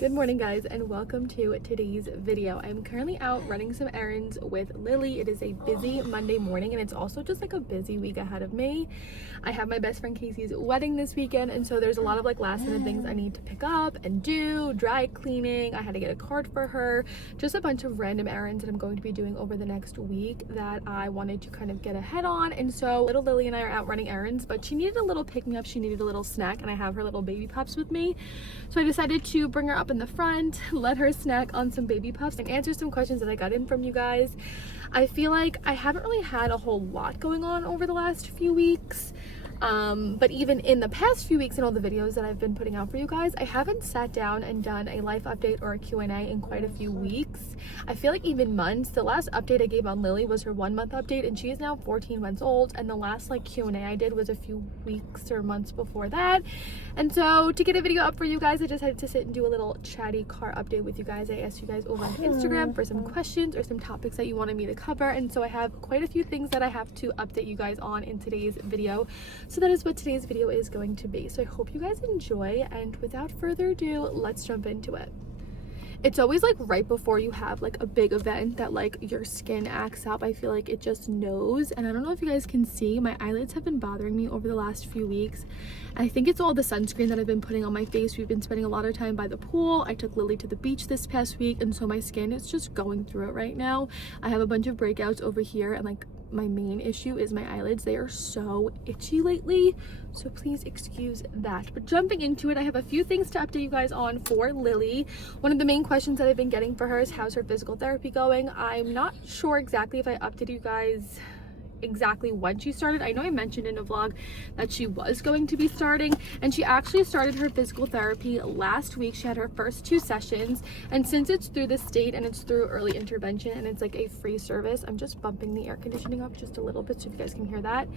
Good morning, guys, and welcome to today's video. I'm currently out running some errands with Lily. It is a busy Monday morning, and it's also just like a busy week ahead of me. I have my best friend Casey's wedding this weekend, and so there's a lot of like last minute things I need to pick up and do, dry cleaning. I had to get a card for her, just a bunch of random errands that I'm going to be doing over the next week that I wanted to kind of get ahead on. And so little Lily and I are out running errands, but she needed a little pick-me-up. She needed a little snack, and I have her little baby pups with me. So I decided to bring her up in the front, let her snack on some baby puffs, and answer some questions that I got in from you guys. I feel like I haven't really had a whole lot going on over the last few weeks. But even in the past few weeks and all the videos that I've been putting out for you guys, I haven't sat down and done a life update or a Q&A in quite a few weeks. I feel like even months. The last update I gave on Lily was her 1 month update, and she is now 14 months old, and the last like Q&A I did was a few weeks or months before that. And so to get a video up for you guys, I decided to sit and do a little chatty car update with you guys. I asked you guys over on Instagram for some questions or some topics that you wanted me to cover, and so I have quite a few things that I have to update you guys on in today's video. So that is what today's video is going to be. So I hope you guys enjoy, and without further ado, let's jump into it. It's always like right before you have like a big event that like your skin acts up. I feel like it just knows, and I don't know if you guys can see, my eyelids have been bothering me over the last few weeks. And I think it's all the sunscreen that I've been putting on my face. We've been spending a lot of time by the pool. I took Lily to the beach this past week, and so my skin is just going through it right now. I have a bunch of breakouts over here, and like my main issue is my eyelids. They are so itchy lately, so please excuse that. But jumping into it, I have a few things to update you guys on for Lily. One of the main questions that I've been getting for her is, how's her physical therapy going? I'm not sure exactly if I updated you guys exactly when she started. I know I mentioned in a vlog that she was going to be starting, and she actually started her physical therapy last week. She had her first 2 sessions, and since it's through the state and it's through early intervention and it's like a free service, I'm just bumping the air conditioning up just a little bit so you guys can hear that.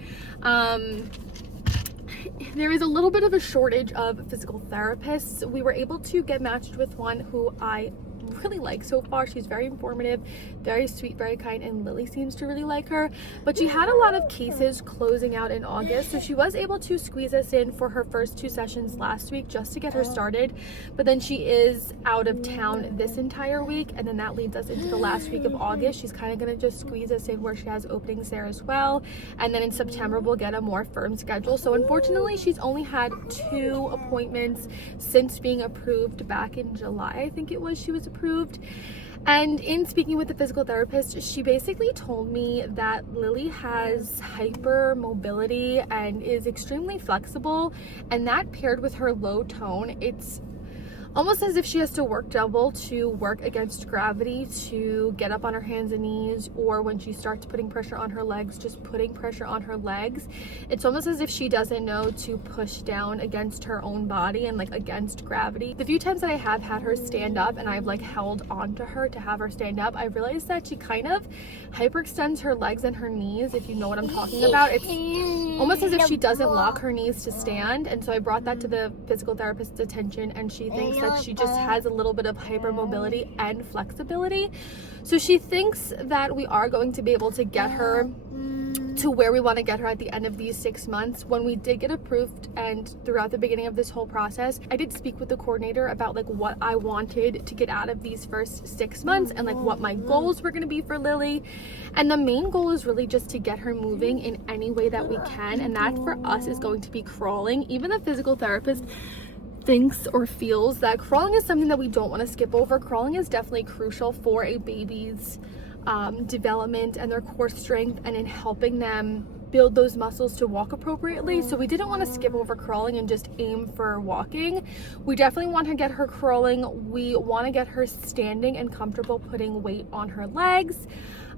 There is a little bit of a shortage of physical therapists. We were able to get matched with one who I really like so far. She's very informative, very sweet, very kind, and Lily seems to really like her. But she had a lot of cases closing out in August, so she was able to squeeze us in for her first 2 sessions last week just to get her started. But then she is out of town this entire week, and then that leads us into the last week of August. She's kind of going to just squeeze us in where she has openings there as well, and then in September we'll get a more firm schedule. So unfortunately she's only had 2 appointments since being approved back in July, I think it was. She was approved. And in speaking with the physical therapist, she basically told me that Lily has hypermobility and is extremely flexible, and that paired with her low tone, it's almost as if she has to work double to work against gravity to get up on her hands and knees, or when she starts putting pressure on her legs, just putting pressure on her legs. It's almost as if she doesn't know to push down against her own body and like against gravity. The few times that I have had her stand up and I've like held on to her to have her stand up, I realized that she kind of hyperextends her legs and her knees, if you know what I'm talking about. It's almost as if she doesn't lock her knees to stand. And so I brought that to the physical therapist's attention, and she thinks that she just has a little bit of hypermobility and flexibility. So she thinks that we are going to be able to get her to where we want to get her at the end of these 6 months. When we did get approved, and throughout the beginning of this whole process, I did speak with the coordinator about like what I wanted to get out of these first 6 months and like what my goals were going to be for Lily. And the main goal is really just to get her moving in any way that we can, and that for us is going to be crawling. Even the physical therapist thinks or feels that crawling is something that we don't want to skip over. Crawling is definitely crucial for a baby's development and their core strength, and in helping them build those muscles to walk appropriately. So we didn't want to skip over crawling and just aim for walking. We definitely want to get her crawling. We want to get her standing and comfortable putting weight on her legs.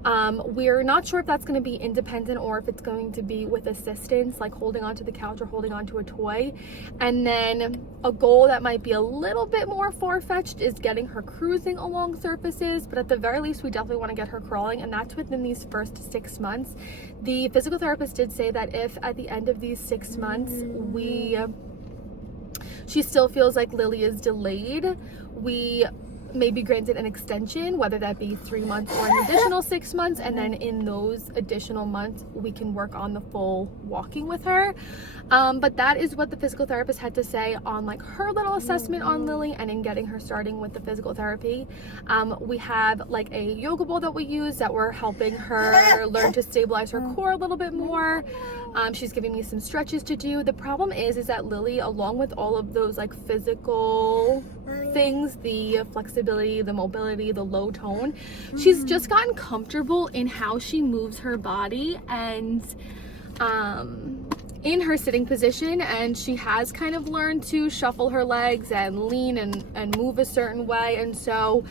We're not sure if that's going to be independent or if it's going to be with assistance, like holding onto the couch or holding onto a toy. And then a goal that might be a little bit more far-fetched is getting her cruising along surfaces, but at the very least we definitely want to get her crawling, and that's within these first 6 months. The physical therapist did say that if at the end of these 6 months she still feels like Lily is delayed, we may be granted an extension, whether that be 3 months or an additional 6 months, and then in those additional months we can work on the full walking with her. But that is what the physical therapist had to say on like her little assessment on Lily and in getting her starting with the physical therapy. We have like a yoga ball that we use that we're helping her learn to stabilize her core a little bit more. She's giving me some stretches to do. The problem is that Lily, along with all of those like physical things, the flexibility, the mobility, the low tone, she's just gotten comfortable in how she moves her body and in her sitting position, and she has kind of learned to shuffle her legs and lean and move a certain way. And so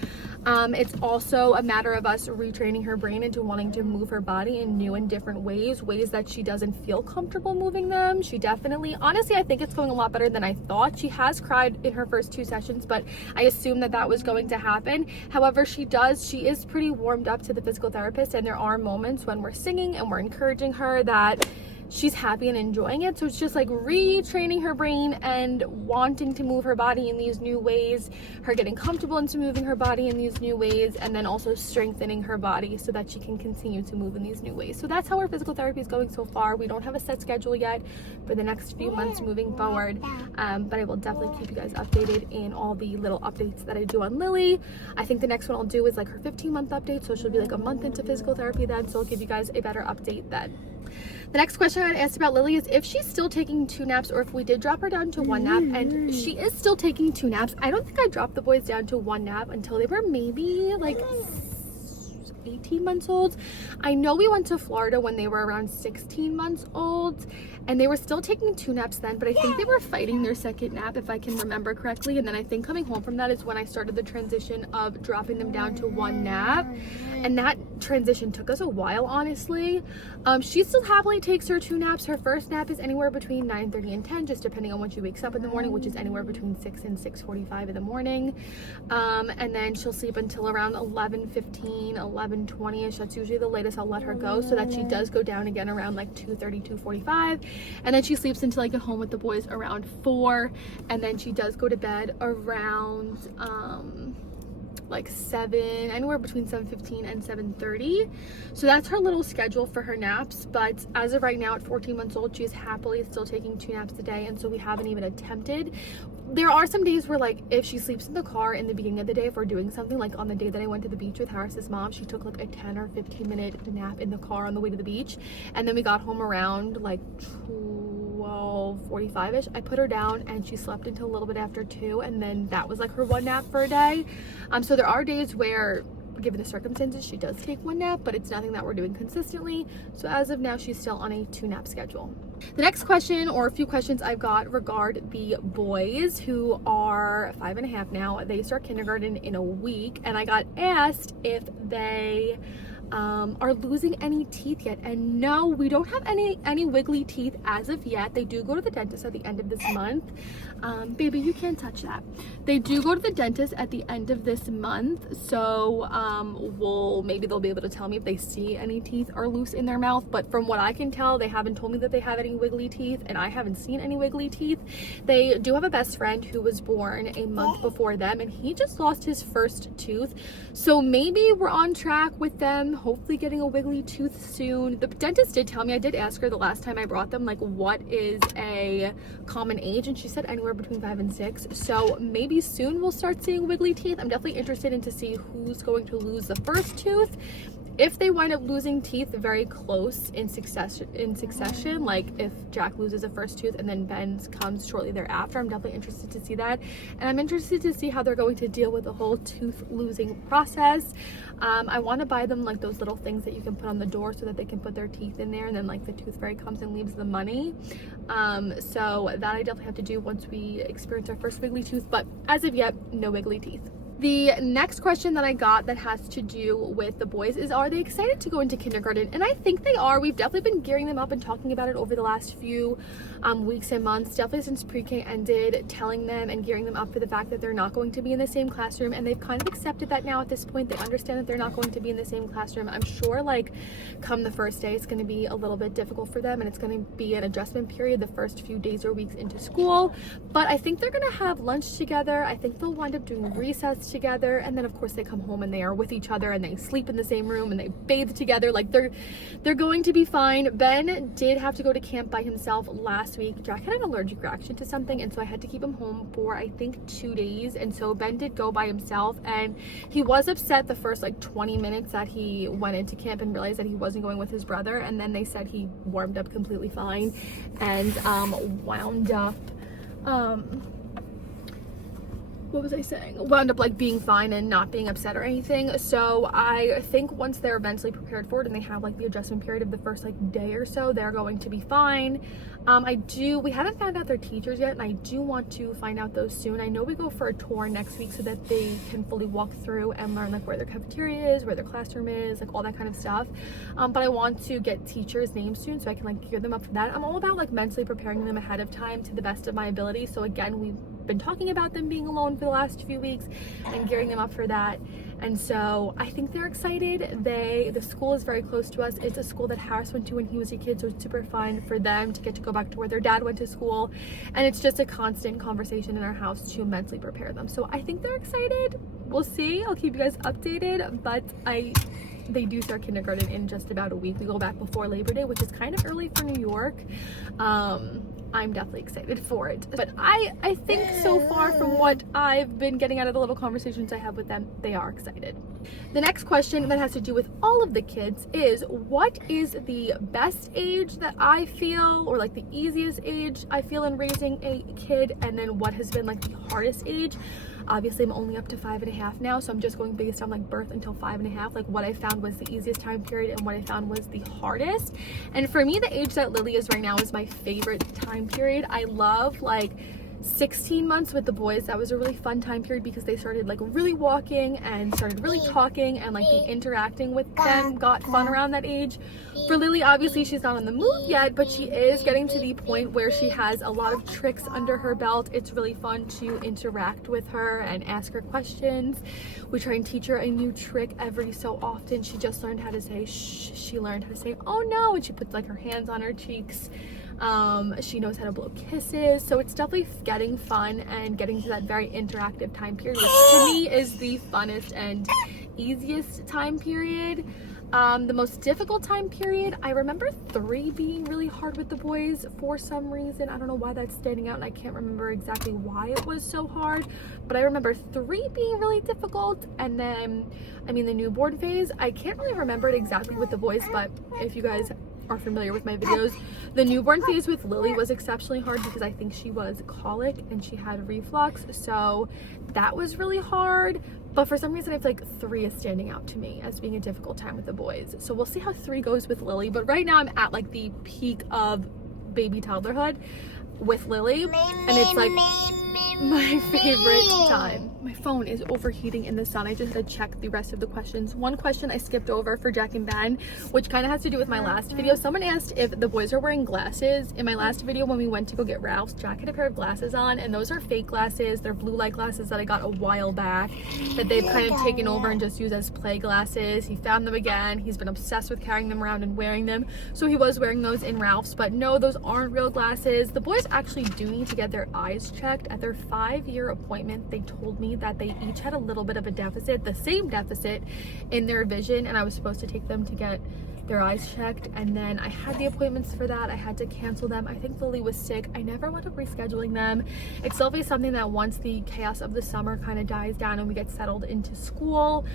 it's also a matter of us retraining her brain into wanting to move her body in new and different ways that she doesn't feel comfortable moving them. She definitely, honestly, I think it's going a lot better than I thought. She has cried in her first 2 sessions, but I assumed that was going to happen. However, she is pretty warmed up to the physical therapist, and there are moments when we're singing and we're encouraging her that she's happy and enjoying it. So it's just like retraining her brain and wanting to move her body in these new ways, her getting comfortable into moving her body in these new ways, and then also strengthening her body so that she can continue to move in these new ways. So that's how our physical therapy is going so far. We don't have a set schedule yet for the next few months moving forward, but I will definitely keep you guys updated in all the little updates that I do on Lily. I think the next one I'll do is like her 15-month update, so she'll be like a month into physical therapy then, so I'll give you guys a better update then. The next question I asked about Lily is if she's still taking 2 naps or if we did drop her down to 1 nap, and she is still taking 2 naps. I don't think I dropped the boys down to 1 nap until they were maybe like 18 months old. I know we went to Florida when they were around 16 months old, and they were still taking 2 naps then, but I think they were fighting their second nap if I can remember correctly. And then I think coming home from that is when I started the transition of dropping them down to 1 nap, and that transition took us a while, honestly. She still happily takes her 2 naps. Her first nap is anywhere between 9:30 and 10, just depending on when she wakes up in the morning, which is anywhere between 6 and 6:45 in the morning. And then she'll sleep until around 11:15, 11:20ish. That's usually the latest I'll let her go, so that she does go down again around like 2:30, 2:45. And then she sleeps until I get home with the boys around 4, and then she does go to bed around like 7, anywhere between 7:15 and 7:30. So that's her little schedule for her naps. But as of right now, at 14 months old, she is happily still taking 2 naps a day, and so we haven't even attempted. There are some days where, like, if she sleeps in the car in the beginning of the day, if we're doing something, like on the day that I went to the beach with Harris's mom, she took like a 10 or 15 minute nap in the car on the way to the beach, and then we got home around like 12:45ish. I put her down and she slept until a little bit after 2, and then that was like her 1 nap for a day. So there are days where, given the circumstances, she does take 1 nap, but it's nothing that we're doing consistently. So as of now, she's still on a 2 nap schedule. The next question, or a few questions I've got, regard the boys, who are 5.5 now. They start kindergarten in a week, and I got asked if they are losing any teeth yet, and no, we don't have any wiggly teeth as of yet. They do go to the dentist at the end of this month. Baby, you can't touch that. They do go to the dentist at the end of this month, so maybe they'll be able to tell me if they see any teeth are loose in their mouth. But from what I can tell, they haven't told me that they have any wiggly teeth, and I haven't seen any wiggly teeth. They do have a best friend who was born a month before them, and he just lost his first tooth, so maybe we're on track with them hopefully getting a wiggly tooth soon. The dentist did tell me, I did ask her the last time I brought them, like, what is a common age, and she said anywhere between 5 and 6. So maybe soon we'll start seeing wiggly teeth. I'm definitely interested in to see who's going to lose the first tooth. If they wind up losing teeth very close in succession, like if Jack loses a first tooth and then Ben's comes shortly thereafter, I'm definitely interested to see that. And I'm interested to see how they're going to deal with the whole tooth losing process. I want to buy them like those little things that you can put on the door so that they can put their teeth in there, and then like the tooth fairy comes and leaves the money. So that I definitely have to do once we experience our first wiggly tooth, but as of yet, no wiggly teeth. The next question that I got that has to do with the boys is, are they excited to go into kindergarten? And I think they are. We've definitely been gearing them up and talking about it over the last few weeks and months, definitely since pre-K ended, telling them and gearing them up for the fact that they're not going to be in the same classroom, and they've kind of accepted that now at this point. They understand that they're not going to be in the same classroom. I'm sure, like, come the first day, it's going to be a little bit difficult for them, and it's going to be an adjustment period the first few days or weeks into school, but I think they're going to have lunch together. I think they'll wind up doing recess baths together, and then of course they come home and they are with each other and they sleep in the same room and they bathe together. Like they're going to be fine. Ben did have to go to camp by himself last week. Jack had an allergic reaction to something, and so I had to keep him home for I think 2 days, and so Ben did go by himself, and he was upset the first like 20 minutes that he went into camp and realized that he wasn't going with his brother, and then they said he warmed up completely fine and wound up what was I saying? Wound up like being fine and not being upset or anything. So I think once they're mentally prepared for it and they have like the adjustment period of the first like day or so, they're going to be fine. We haven't found out their teachers yet, and I do want to find out those soon. I know we go for a tour next week so that they can fully walk through and learn like where their cafeteria is, where their classroom is, like all that kind of stuff. But I want to get teachers' names soon so I can like gear them up for that. I'm all about like mentally preparing them ahead of time to the best of my ability. So again, we've been talking about them being alone for the last few weeks and gearing them up for that. And so I think they're excited. The school is very close to us. It's a school that Harris went to when he was a kid, so it's super fun for them to get to go back to where their dad went to school. And it's just a constant conversation in our house to mentally prepare them. So I think they're excited. We'll see. I'll keep you guys updated, but they do start kindergarten in just about a week. We go back before Labor Day, which is kind of early for New York. I'm definitely excited for it. But I think so far from what I've been getting out of the little conversations I have with them, they are excited. The next question that has to do with all of the kids is, what is the best age that I feel, or like the easiest age I feel in raising a kid, and then what has been like the hardest age? Obviously I'm only up to 5.5 now, so I'm just going based on like birth until 5.5. Like what I found was the easiest time period and what I found was the hardest. And for me, the age that Lily is right now is my favorite time period. I love like 16 months with the boys. That was a really fun time period because they started like really walking and started really talking, and like the interacting with them got fun around that age. For Lily, obviously she's not on the move yet, but she is getting to the point where she has a lot of tricks under her belt. It's really fun to interact with her and ask her questions. We try and teach her a new trick every so often. She just learned how to say shh. She learned how to say oh no, and she puts like her hands on her cheeks. She knows how to blow kisses, so it's definitely getting fun and getting to that very interactive time period, which to me is the funnest and easiest time period. The most difficult time period, I remember 3 being really hard with the boys for some reason. I don't know why that's standing out, and I can't remember exactly why it was so hard, but I remember 3 being really difficult. And then, I mean, the newborn phase, I can't really remember it exactly with the boys, but if you guys are familiar with my videos, the newborn phase with Lily was exceptionally hard because I think she was colic and she had reflux, so that was really hard. But for some reason I feel like 3 is standing out to me as being a difficult time with the boys, so we'll see how 3 goes with Lily. But right now I'm at like the peak of baby toddlerhood with Lily, and it's like my favorite time. My phone is overheating in the sun. I just had to check the rest of the questions. One question I skipped over for Jack and Ben, which kind of has to do with my last video. Someone asked if the boys are wearing glasses. In my last video when we went to go get Ralph's, Jack had a pair of glasses on, and those are fake glasses. They're blue light glasses that I got a while back that they've kind of taken over and just use as play glasses. He found them again. He's been obsessed with carrying them around and wearing them, so he was wearing those in Ralph's. But no, those aren't real glasses. The boys actually do need to get their eyes checked. At their 5-year appointment, they told me that they each had a little bit of a deficit, the same deficit in their vision, and I was supposed to take them to get their eyes checked, and then I had the appointments for that. I had to cancel them. I think Lily was sick. I never wound up rescheduling them. It's definitely something that once the chaos of the summer kind of dies down and we get settled into school,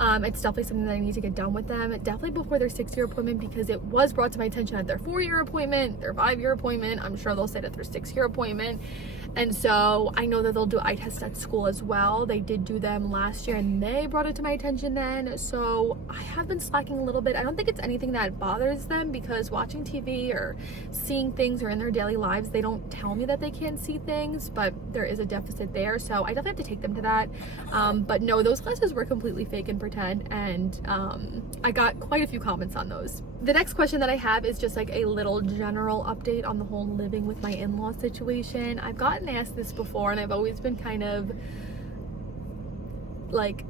it's definitely something that I need to get done with them. Definitely before their 6-year appointment, because it was brought to my attention at their 4-year appointment, their 5-year appointment. I'm sure they'll say at their 6-year appointment. And so I know that they'll do eye tests at school as well. They did do them last year and they brought it to my attention then. So I have been slacking a little bit. I don't think it's anything that bothers them, because watching TV or seeing things or in their daily lives, they don't tell me that they can't see things, but there is a deficit there. So I definitely have to take them to that. But no, those glasses were completely fake and pretend, and I got quite a few comments on those. The next question that I have is just like a little general update on the whole living with my in-law situation. I've gotten asked this before, and I've always been kind of like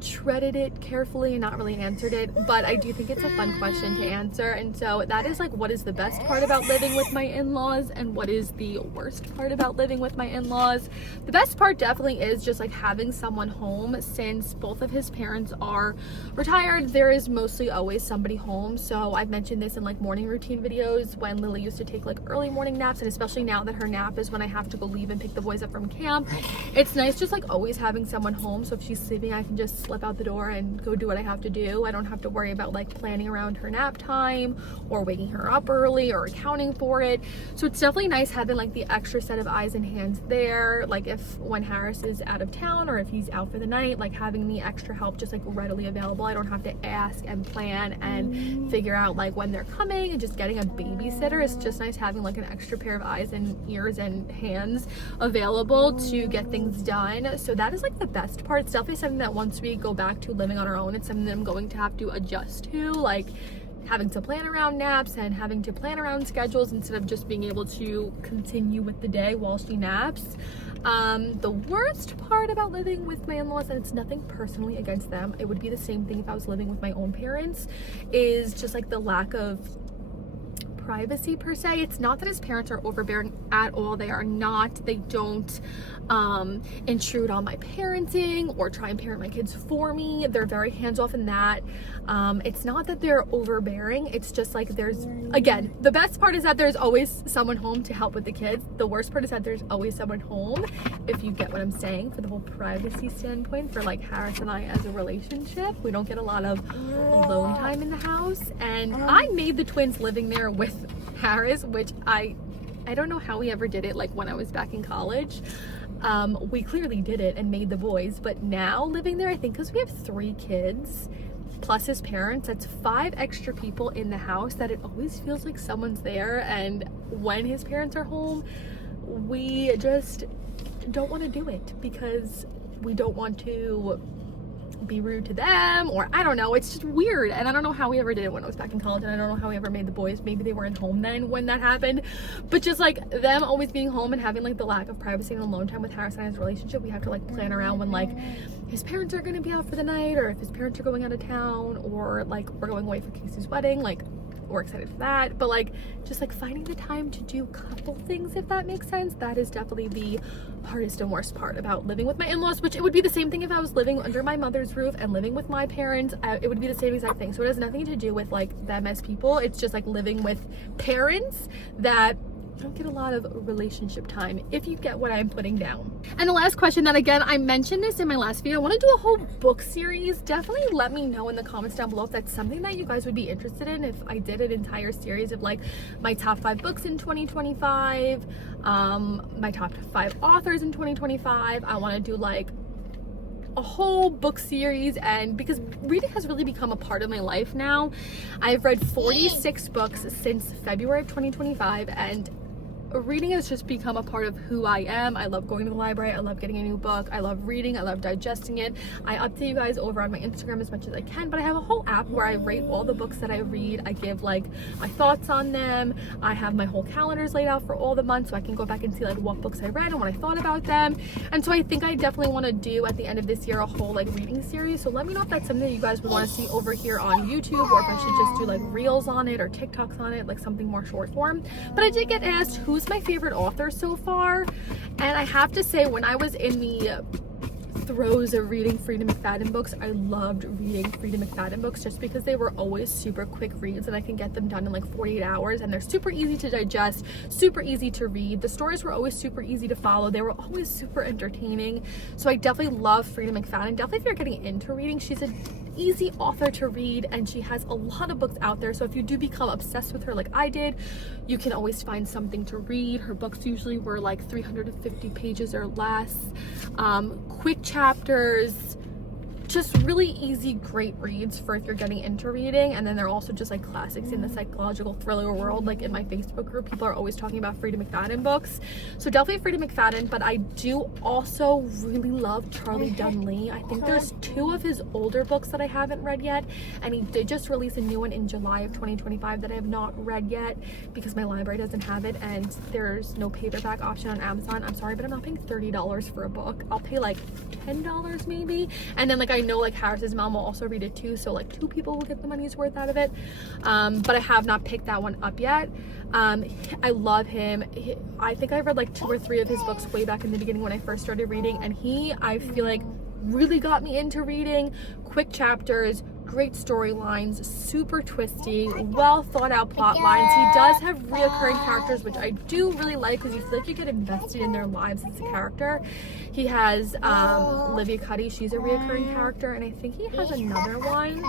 treaded it carefully and not really answered it, but I do think it's a fun question to answer. And so that is like, what is the best part about living with my in-laws and what is the worst part about living with my in-laws? The best part definitely is just like having someone home. Since both of his parents are retired, there is mostly always somebody home. So I've mentioned this in like morning routine videos when Lily used to take like early morning naps, and especially now that her nap is when I have to go leave and pick the boys up from camp, it's nice just like always having someone home. So if she's sleeping, I can just slip out the door and go do what I have to do. I don't have to worry about like planning around her nap time or waking her up early or accounting for it. So it's definitely nice having like the extra set of eyes and hands there, like if when Harris is out of town or if he's out for the night, like having the extra help just like readily available. I don't have to ask and plan and figure out like when they're coming, and just getting a babysitter. It's just nice having like an extra pair of eyes and ears and hands available to get things done. So that is like the best part. It's definitely something that once we go back to living on our own, it's something that I'm going to have to adjust to, like having to plan around naps and having to plan around schedules instead of just being able to continue with the day while she naps. The worst part about living with my in-laws, and it's nothing personally against them, it would be the same thing if I was living with my own parents, is just like the lack of privacy per se. It's not that his parents are overbearing at all. They are not. They don't intrude on my parenting or try and parent my kids for me. They're very hands-off in that. It's not that they're overbearing. It's just like there's, again, the best part is that there's always someone home to help with the kids. The worst part is that there's always someone home, if you get what I'm saying, for the whole privacy standpoint for like Harris and I as a relationship. We don't get a lot of alone time in the house, and I made the twins living there with Harris, which I don't know how we ever did it like when I was back in college. We clearly did it and made the boys, but now living there, I think because we have 3 kids plus his parents, that's 5 extra people in the house, that it always feels like someone's there. And when his parents are home, we just don't want to do it because we don't want to be rude to them, or I don't know, it's just weird. And I don't know how we ever did it when I was back in college, and I don't know how we ever made the boys, maybe they weren't home then when that happened, but just like them always being home and having like the lack of privacy and alone time with Harris and I's relationship, we have to like plan around when like his parents are going to be out for the night, or if his parents are going out of town, or like we're going away for Casey's wedding, like we're excited for that. But like just like finding the time to do couple things, if that makes sense, that is definitely the hardest and worst part about living with my in-laws, which it would be the same thing if I was living under my mother's roof and living with my parents. It would be the same exact thing. So it has nothing to do with like them as people. It's just like living with parents that don't get a lot of relationship time, if you get what I'm putting down. And the last question, that again, I mentioned this in my last video, I want to do a whole book series. Definitely let me know in the comments down below if that's something that you guys would be interested in, if I did an entire series of like my top 5 books in 2025, my top 5 authors in 2025. I want to do like a whole book series, and because reading has really become a part of my life now. I've read 46 books since February of 2025, and reading has just become a part of who I am. I love going to the library. I love getting a new book. I love reading. I love digesting it. I update you guys over on my Instagram as much as I can, but I have a whole app where I rate all the books that I read. I give like my thoughts on them. I have my whole calendars laid out for all the months, so I can go back and see like what books I read and what I thought about them. And so I think I definitely want to do at the end of this year a whole like reading series. So let me know if that's something that you guys would want to see over here on YouTube, or if I should just do like reels on it or TikToks on it, like something more short form. But I did get asked who's my favorite author so far, and I have to say, when I was in the throes of reading Frida McFadden books, I loved reading Frida McFadden books just because they were always super quick reads and I can get them done in like 48 hours, and they're super easy to digest, super easy to read. The stories were always super easy to follow. They were always super entertaining. So I definitely love Frida McFadden. Definitely if you're getting into reading, she's an easy author to read, and she has a lot of books out there. So if you do become obsessed with her like I did, you can always find something to read. Her books usually were like 350 pages or less, quick chapters, just really easy, great reads for if you're getting into reading. And then they're also just like classics in the psychological thriller world. Like in my Facebook group, people are always talking about Frida McFadden books, so definitely Frida McFadden. But I do also really love Charlie Dunley. I think there's 2 of his older books that I haven't read yet, and he did just release a new one in July of 2025 that I have not read yet because my library doesn't have it, and there's no paperback option on Amazon. I'm sorry, but I'm not paying $30 for a book. I'll pay like $10 maybe. And then like I know like Harris's mom will also read it too, so like 2 people will get the money's worth out of it. But I have not picked that one up yet. I love him. I think I read like 2 or 3 of his books way back in the beginning when I first started reading, and I feel like really got me into reading. Quick chapters, great storylines, super twisty, well thought out plot lines. He does have reoccurring characters, which I do really like because you feel like you get invested in their lives as a character. He has Olivia Cuddy, she's a reoccurring character, and I think he has another one.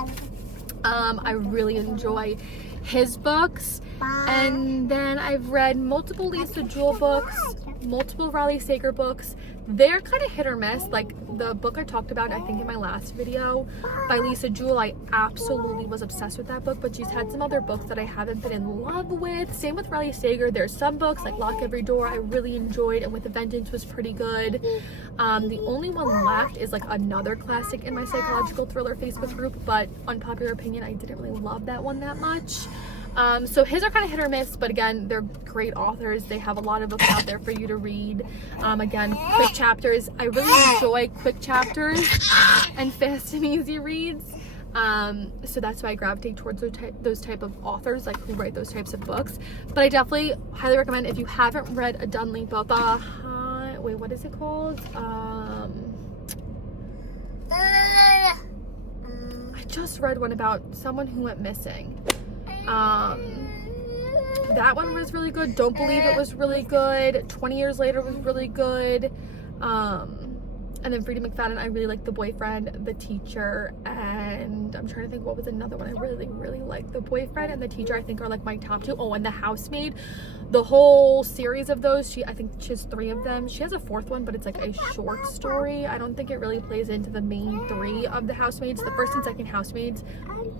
I really enjoy his books. And then I've read multiple Lisa Jewell books, multiple Riley Sager books. They're kind of hit or miss. Like the book I talked about, I think in my last video, by Lisa Jewell, I absolutely was obsessed with that book, but she's had some other books that I haven't been in love with. Same with Riley Sager. There's some books like Lock Every Door I really enjoyed, and With a Vengeance was pretty good. The only one left is like another classic in my psychological thriller Facebook group, but unpopular opinion, I didn't really love that one that much. So his are kind of hit or miss, but again, they're great authors. They have a lot of books out there for you to read. Again, quick chapters. I really enjoy quick chapters and fast and easy reads. So that's why I gravitate towards those type of authors, like who write those types of books. But I definitely highly recommend, if you haven't read a Dunley book, wait, what is it called? I just read one about someone who went missing. That one was really good. Don't Believe It was really good. 20 Years Later was really good. And then Freida McFadden, I really liked The Boyfriend, The Teacher, and I'm trying to think what was another one I really liked. The Boyfriend and The Teacher I think are like my top 2. Oh, and The Housemaid. The whole series of those, I think she has 3 of them. She has a 4th one, but it's like a short story. I don't think it really plays into the main 3 of The Housemaids. The first and second Housemaids,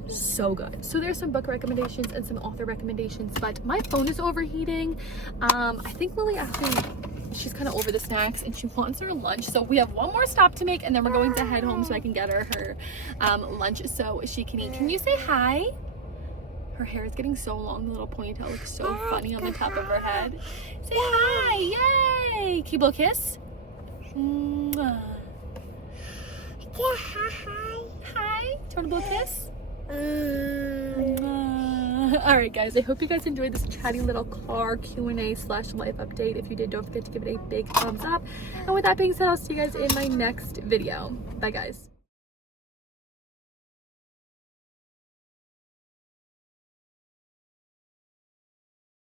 so good. So there's some book recommendations and some author recommendations, but my phone is overheating. I think Lily actually, she's kind of over the snacks and she wants her lunch, so we have one more stop to make and then we're going to head home so I can get her lunch so she can eat. Can you say hi? Her hair is getting so long, the little ponytail looks so funny on the top of her head. Say hi, yay! Can you blow a kiss? Mwah. Yeah, hi. Do you want to blow a kiss? Alright guys, I hope you guys enjoyed this chatty little car Q&A/life update. If you did, don't forget to give it a big thumbs up. And with that being said, I'll see you guys in my next video. Bye guys.